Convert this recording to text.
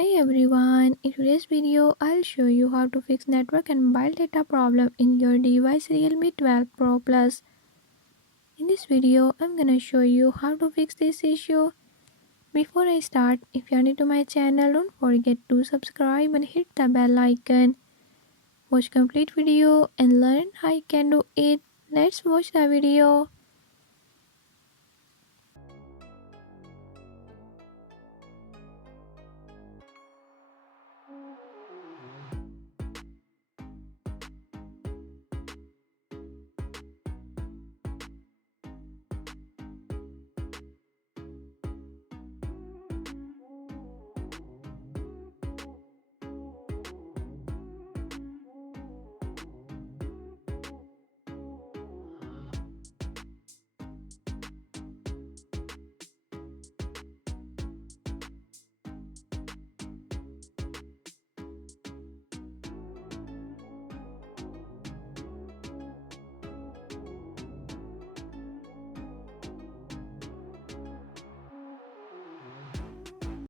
Hey everyone, in today's video I'll show you how to fix network and mobile data problem in your device Realme 12 Pro Plus. In this video I'm gonna show you how to fix this issue. Before I start, if you're new to my channel, don't forget to subscribe and hit the bell icon. Watch complete video and learn how you can do it. Let's watch the video.